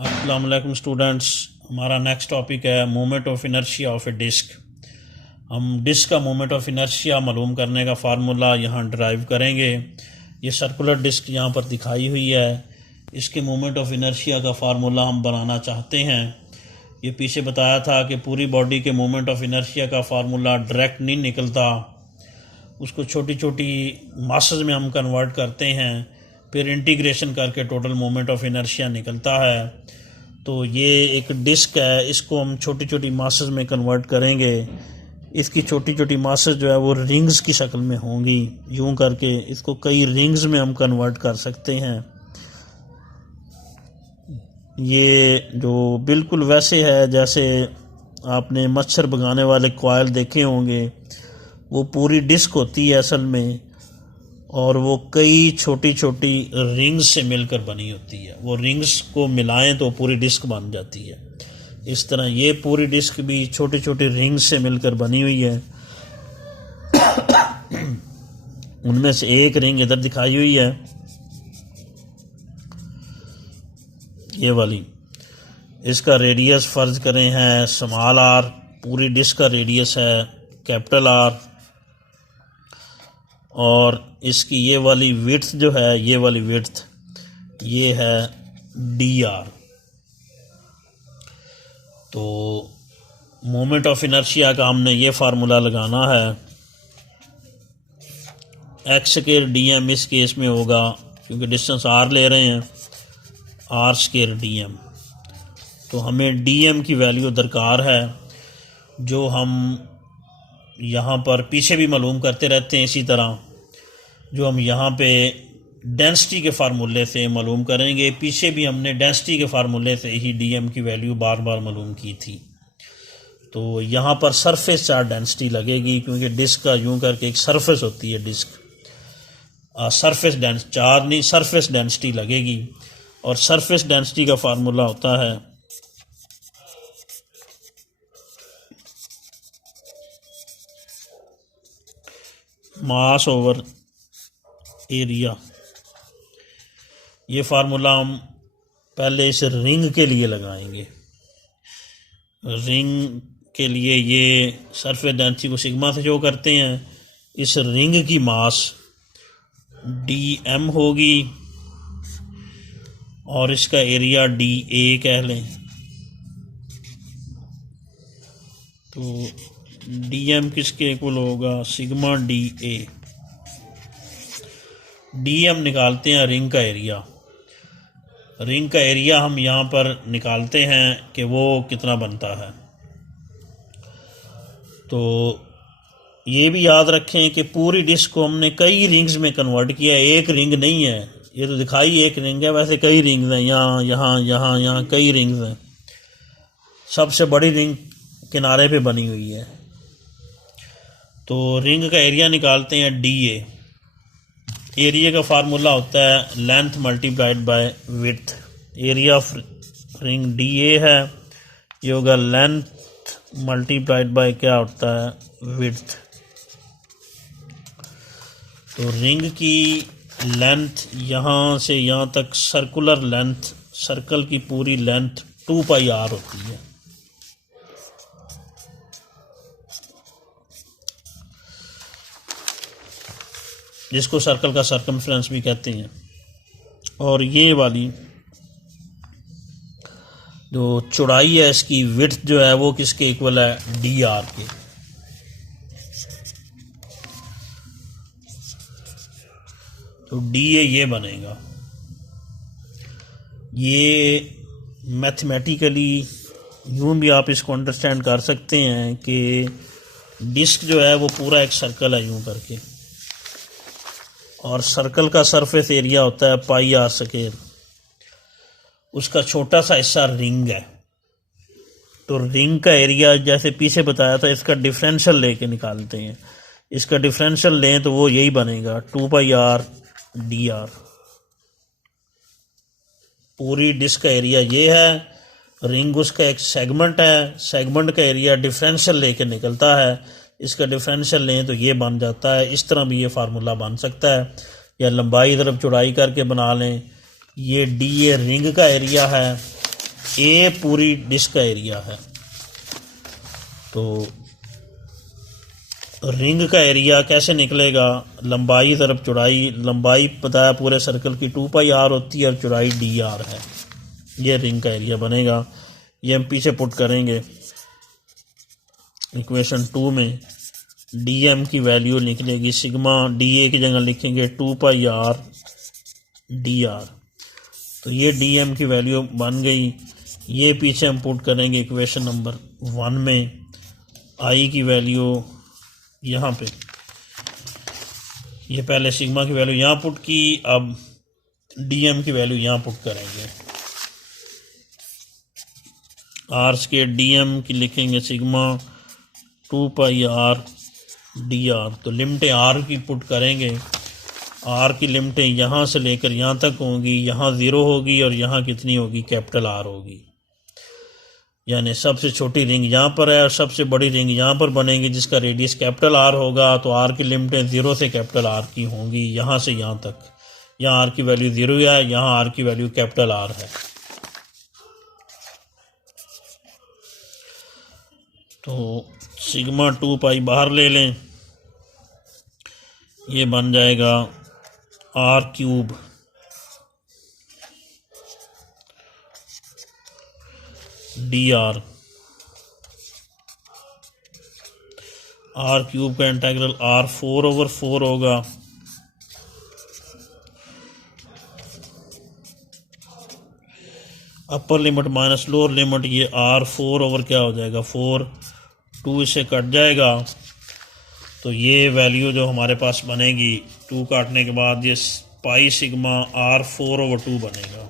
अस्सलाम वालेकुम स्टूडेंट्स। हमारा नेक्स्ट टॉपिक है moment of inertia of a disc. हम डिस्क का मोमेंट ऑफ इनर्शिया मालूम करने का फार्मूला यहाँ ड्राइव करेंगे। ये सर्कुलर डिस्क यहाँ पर दिखाई हुई है। इसके मोमेंट ऑफ इनर्शिया का फार्मूला हम बनाना चाहते हैं। ये पीछे बताया था कि पूरी बॉडी के मोमेंट ऑफ इनर्शिया का फार्मूला डायरेक्ट नहीं निकलता, उसको छोटी छोटी मासेस में हम कन्वर्ट करते हैं, फिर इंटीग्रेशन करके टोटल मोमेंट ऑफ इनर्शिया निकलता है। तो ये एक डिस्क है, इसको हम छोटी छोटी मासेस में कन्वर्ट करेंगे। इसकी छोटी छोटी मासेस जो है वो रिंग्स की शक्ल में होंगी। यूं करके इसको कई रिंग्स में हम कन्वर्ट कर सकते हैं। ये जो बिल्कुल वैसे है जैसे आपने मच्छर भगाने वाले कॉयल देखे होंगे, वो पूरी डिस्क होती है असल में, और वो कई छोटी छोटी रिंग्स से मिलकर बनी होती है। वो रिंग्स को मिलाएं तो पूरी डिस्क बन जाती है। इस तरह ये पूरी डिस्क भी छोटी छोटी रिंग्स से मिलकर बनी हुई है। उनमें से एक रिंग इधर दिखाई हुई है, ये वाली। इसका रेडियस फर्ज करें है स्मॉल आर, पूरी डिस्क का रेडियस है कैपिटल आर, और इसकी ये वाली विड्थ जो है, ये वाली विड्थ ये है डी आर। तो मोमेंट ऑफ इनर्शिया का हमने ये फार्मूला लगाना है। एक्स स्क्वायर डी एम इस केस में होगा, क्योंकि डिस्टेंस आर ले रहे हैं, आर स्क्वायर डी एम। तो हमें डी एम की वैल्यू दरकार है, जो हम यहाँ पर पीछे भी मालूम करते रहते हैं। इसी तरह जो हम यहाँ पे डेंसिटी के फार्मूले से मालूम करेंगे, पीछे भी हमने डेंसिटी के फार्मूले से ही डीएम की वैल्यू बार बार मालूम की थी। तो यहाँ पर सरफेस चार्ज डेंसिटी लगेगी, क्योंकि डिस्क का यूं करके एक सरफेस होती है डिस्क। सरफेस चार्ज नहीं, सरफेस डेंसिटी लगेगी, और सरफेस डेंसिटी का फार्मूला होता है मास ओवर एरिया। ये फार्मूला हम पहले इस रिंग के लिए लगाएंगे। रिंग के लिए ये सरफेस डेंसिटी को सिग्मा से शो करते हैं। इस रिंग की मास डी एम होगी, और इसका एरिया डी ए कह लें। तो डी एम किसके इक्वल होगा? Sigma D A. D M निकालते हैं रिंग का एरिया। रिंग का एरिया हम यहाँ पर निकालते हैं कि वो कितना बनता है। तो ये भी याद रखें कि पूरी डिस्क को हमने कई रिंग्स में कन्वर्ट किया है, एक रिंग नहीं है। ये तो दिखाई एक रिंग है, वैसे कई रिंग्स हैं, यहाँ यहाँ यहाँ यहाँ कई रिंग्स हैं। सबसे बड़ी रिंग किनारे पे बनी हुई है। तो रिंग का एरिया निकालते हैं डी ए। एरिया का फार्मूला होता है length multiplied by width. Area of ring D A है, ये होगा लेंथ मल्टीप्लाइड बाय क्या होता है? विड्थ। तो रिंग की लेंथ यहाँ से यहाँ तक सर्कुलर लेंथ, सर्कल की पूरी लेंथ 2 पाई आर होती है। जिसको सर्कल का सर्कमफ्रेंस भी कहते हैं। और ये वाली जो चौड़ाई है, इसकी विड्थ जो है वो किसके इक्वल है? डी आर के। तो डी ए ये बनेगा। ये मैथमेटिकली यूं भी आप इसको अंडरस्टैंड कर सकते हैं कि डिस्क जो है वो पूरा एक सर्कल है यूं करके, और सर्कल का सरफेस एरिया होता है पाई आर स्क्वायर। उसका छोटा सा हिस्सा रिंग है। तो रिंग का एरिया जैसे पीछे बताया था, इसका डिफरेंशियल लेके निकालते हैं। इसका डिफरेंशियल लें तो वो यही बनेगा 2 पाई आर डी आर। पूरी डिस्क का एरिया ये है, रिंग उसका एक सेगमेंट है, सेगमेंट का एरिया डिफरेंशियल लेके निकलता है। इसका डिफरेंशियल लें तो ये बन जाता है। इस तरह भी ये फार्मूला बन सकता है, या लंबाई तरफ चौड़ाई करके बना लें। ये डी ए रिंग का एरिया है, ए पूरी डिस्क का एरिया है। तो रिंग का एरिया कैसे निकलेगा, लंबाई तरफ चौड़ाई, लंबाई बताया पूरे सर्कल की 2πr होती है और चौड़ाई dr है। ये रिंग का एरिया बनेगा। ये हम पीछे पुट करेंगे इक्वेशन 2 में। dm की वैल्यू निकलेगी सिग्मा, da की जगह लिखेंगे 2πr dr। तो ये dm की वैल्यू बन गई। ये पीछे हम पुट करेंगे इक्वेशन नंबर 1 में। i की वैल्यू यहाँ पे, ये पहले सिग्मा की वैल्यू यहाँ पुट की, अब dm की वैल्यू यहाँ पुट करेंगे। r² dm की लिखेंगे सिग्मा 2πr dr। तो लिमिटें r की पुट करेंगे। r की लिमिटें यहाँ से लेकर यहाँ तक होंगी, यहाँ 0 होगी और यहाँ कितनी होगी, कैपिटल R होगी। यानी सबसे छोटी रिंग यहाँ पर है और सबसे बड़ी रिंग यहाँ पर बनेगी जिसका रेडियस कैपिटल R होगा। तो R की लिमिटें 0 से कैपिटल R की होंगी, यहाँ से यहाँ तक। यहाँ R की वैल्यू 0 है, यहाँ R की वैल्यू कैपिटल R है। तो सिग्मा 2π बाहर ले लें, ये बन जाएगा r³ dr। r³ का इंटीग्रल r4/4 होगा। Upper limit minus lower limit, ये r4 क्या हो जाएगा 4, 2 इससे कट जाएगा। तो ये वैल्यू जो हमारे पास बनेगी 2 काटने के बाद, ये पाई सिग्मा r4/2 बनेगा।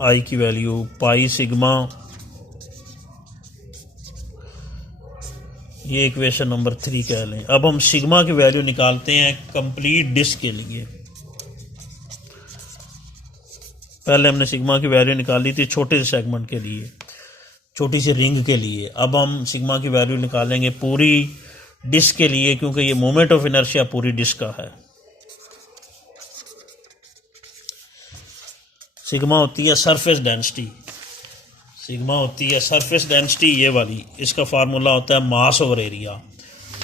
आई की वैल्यू पाई सिग्मा, ये इक्वेशन नंबर 3 कह लें। अब हम सिग्मा की वैल्यू निकालते हैं कंप्लीट डिस्क के लिए। पहले हमने सिग्मा की वैल्यू निकाली थी छोटे से सेगमेंट के लिए, छोटी सी रिंग के लिए। अब हम सिग्मा की वैल्यू निकालेंगे पूरी डिस्क के लिए, क्योंकि ये मोमेंट ऑफ इनर्शिया पूरी डिस्क का है। सिग्मा होती है सरफेस डेंसिटी, सिग्मा होती है सरफेस डेंसिटी ये वाली। इसका फार्मूला होता है मास ओवर एरिया।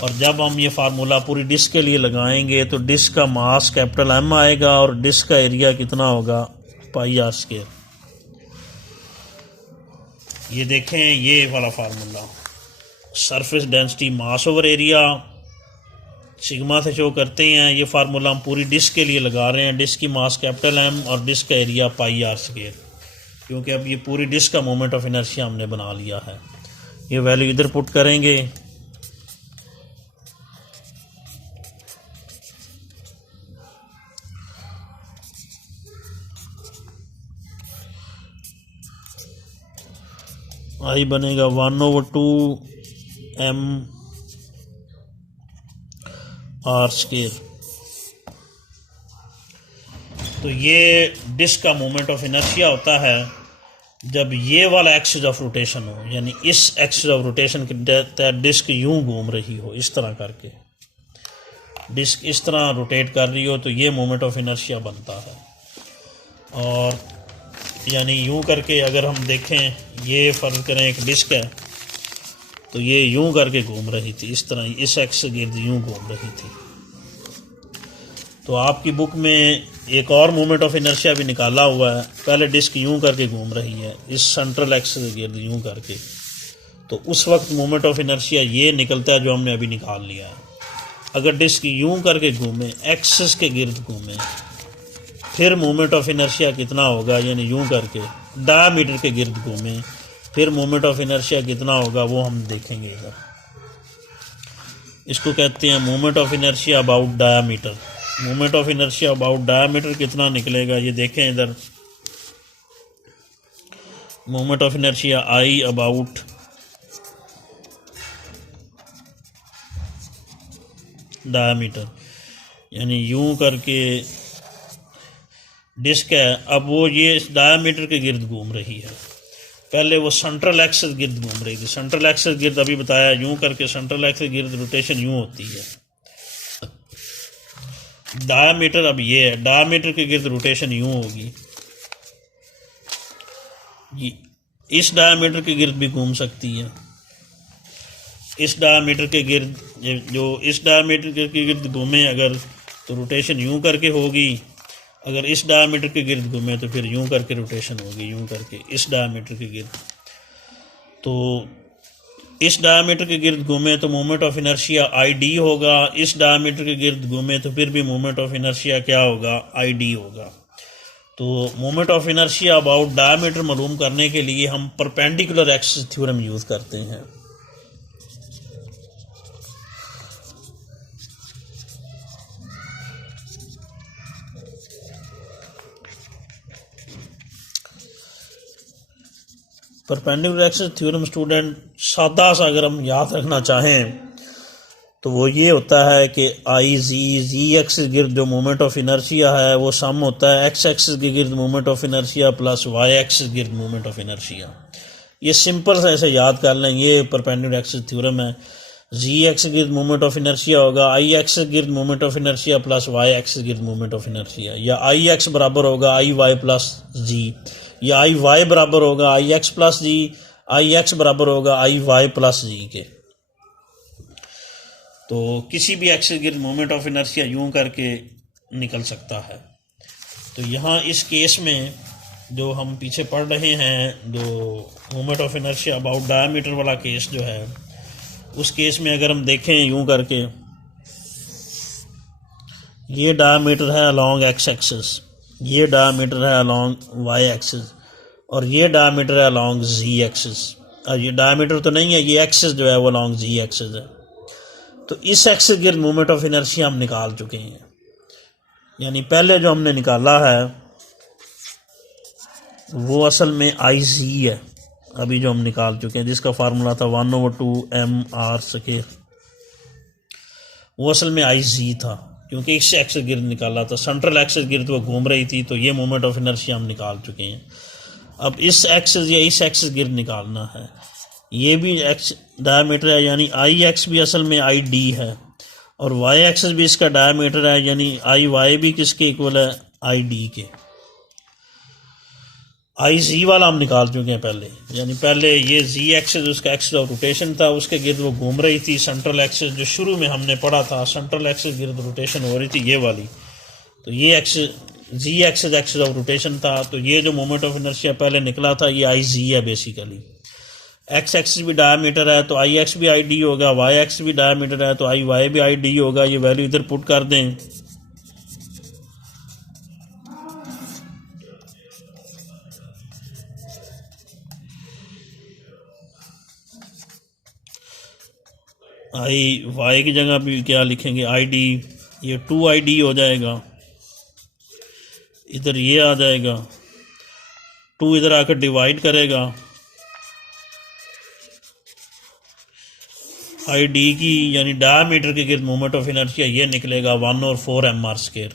और जब हम ये फार्मूला पूरी डिस्क के लिए लगाएंगे तो डिस्क का मास कैपिटल M आएगा और डिस्क का एरिया कितना होगा, πr²। ये देखें, ये वाला formula surface density mass over area sigma से शो करते हैं। ये फार्मूला हम पूरी डिस्क के लिए लगा रहे हैं। डिस्क की मास कैपिटल M और डिस्क का एरिया πr², क्योंकि अब ये पूरी डिस्क का मोमेंट ऑफ इनर्शिया हमने बना लिया है। ये वैल्यू इधर पुट करेंगे। आई बनेगा 1/2 mr²। तो ये डिस्क का मोमेंट ऑफ इनर्शिया होता है जब ये वाला एक्सिस ऑफ रोटेशन हो, यानी इस एक्सिस ऑफ रोटेशन के तहत डिस्क यूं घूम रही हो, इस तरह करके डिस्क इस तरह रोटेट कर रही हो, तो ये मोमेंट ऑफ इनर्शिया बनता है। और यानी यूं करके अगर हम देखें, ये फर्ज करें एक डिस्क है, तो ये यूं करके घूम रही थी, इस तरह इस एक्स से गिर्द यूं घूम रही थी। तो आपकी बुक में एक और मोमेंट ऑफ इनर्शिया भी निकाला हुआ है। पहले डिस्क यूं करके घूम रही है इस सेंट्रल एक्स से गिर्द यूं करके, तो उस वक्त मोमेंट ऑफ इनर्शिया ये निकलता है जो हमने अभी निकाल लिया है। अगर डिस्क यूं करके घूमे, एक्सिस के गिर्द घूमे, फिर मोमेंट ऑफ इनर्शिया कितना होगा, यानी यूं करके डायमीटर के गिर्द घूमे, फिर मोमेंट ऑफ इनर्शिया कितना होगा वो हम देखेंगे इधर। इसको कहते हैं moment of inertia about diameter. Moment of inertia about diameter कितना निकलेगा, ये देखें इधर। Moment of inertia I about diameter, यानी यूं करके डिस्क है, अब वो ये इस डायमीटर के गिर्द घूम रही है। पहले वो सेंट्रल एक्सिस गिर्द घूम रही थी। सेंट्रल एक्सिस गिर्द अभी बताया यूं करके सेंट्रल एक्सिस गिर्द रोटेशन यूं होती है। डायामीटर अब ये है, डायामीटर के गिर्द रोटेशन यूं होगी, इस डायामीटर के गिर्द भी घूम सकती है, इस डायामीटर के गिर्द, जो इस डायामीटर के गिर्द घूमे अगर तो रोटेशन यूं करके होगी, अगर इस डायामीटर के गिर्द घूमे तो फिर यूं करके रोटेशन होगी, यूं करके इस डायामीटर के गिर्द। तो इस डायामीटर के गिर्द घूमे तो moment of inertia I D होगा, इस डायामीटर के गिर्द घूमे तो फिर भी मोमेंट ऑफ इनर्शिया क्या होगा, आई डी होगा। तो moment of inertia about diameter मालूम करने के लिए हम परपेंडिकुलर एक्सिस थ्योरम यूज़ करते हैं। परपेंडिकुलर एक्सिस थ्योरम स्टूडेंट सादा सा अगर हम याद रखना चाहें तो वो ये होता है कि आई जी एक्सिस गिर्द जो मोमेंट ऑफ इनर्शिया है वो सम होता है एक्स एक्सिस के गिर्द moment of inertia plus Y axis गिर्द मोमेंट ऑफ इनर्शिया। ये सिंपल सा ऐसे याद कर लें, ये परपेंडिकुलर एक्सिस थ्योरम है। जी एक्सिस गिर्द मोमेंट ऑफ इनर्शिया होगा आई एक्सिस गिर्द moment of inertia plus Y axis गिर्द मोमेंट ऑफ इनर्शिया, या आई एक्स बराबर होगा आई वाई प्लस जी, या आई वाई बराबर होगा आई एक्स प्लस जी, आई एक्स बराबर होगा आई वाई प्लस जी के। तो किसी भी एक्सिस गिर्द मोमेंट ऑफ इनर्शिया यूं करके निकल सकता है। तो यहाँ इस केस में जो हम पीछे पढ़ रहे हैं, जो moment of inertia about diameter वाला केस जो है, उस केस में अगर हम देखें यूं करके, ये डायमीटर है अलॉन्ग एक्स एक्सिस, ये डायमीटर है अलॉन्ग वाई एक्सिस, और ये डायमीटर है अलॉन्ग जी एक्सिस। अब ये डायमीटर तो नहीं है, ये एक्सिस जो है वो अलॉन्ग जी एक्सिस है। तो इस एक्सिस गिर्द मोमेंट ऑफ इनर्शिया हम निकाल चुके हैं, यानी पहले जो हमने निकाला है वो असल में आई जी है, अभी जो हम निकाल चुके हैं जिसका फार्मूला था 1/2 mr², वो असल में आई जी था क्योंकि इस एक्सिस गिर्द निकाला था, सेंट्रल एक्सिस गिर्द वो घूम रही थी, तो ये मोमेंट ऑफ इनर्शिया हम निकाल चुके हैं। अब इस एक्सिस या इस एक्सिस गिर्द निकालना है, ये भी एक्स डायमीटर है यानी आई एक्स भी असल में आई डी है, और वाई एक्सिस भी इसका डायमीटर है यानी आई वाई भी किसके इक्वल है, आई डी के। आई जी वाला हम निकाल चुके हैं पहले, यानी पहले ये जी एक्सिस उसका एक्सिस ऑफ रोटेशन था, उसके गिर्द वो घूम रही थी, सेंट्रल एक्सिस जो शुरू में हमने पढ़ा था, सेंट्रल एक्सिस गिर्द रोटेशन हो रही थी ये वाली, तो ये axis Z axis axis of rotation था। तो ये जो मोमेंट ऑफ इनर्शिया पहले निकला था ये आई जी है बेसिकली। एक्स एक्सिस भी डायमीटर है तो आई एक्स भी आई डी होगा, वाई एक्स भी डायमीटर है तो आई वाई भी आई डी होगा। ये वैल्यू इधर पुट कर दें, आई वाई की जगह भी क्या लिखेंगे, आई डी, ये 2ID हो जाएगा, इधर ये आ जाएगा, 2 इधर आकर डिवाइड करेगा, आई डी की यानी डायमीटर के गिर्द मोमेंट ऑफ इनर्शिया ये निकलेगा 1/4 mr²।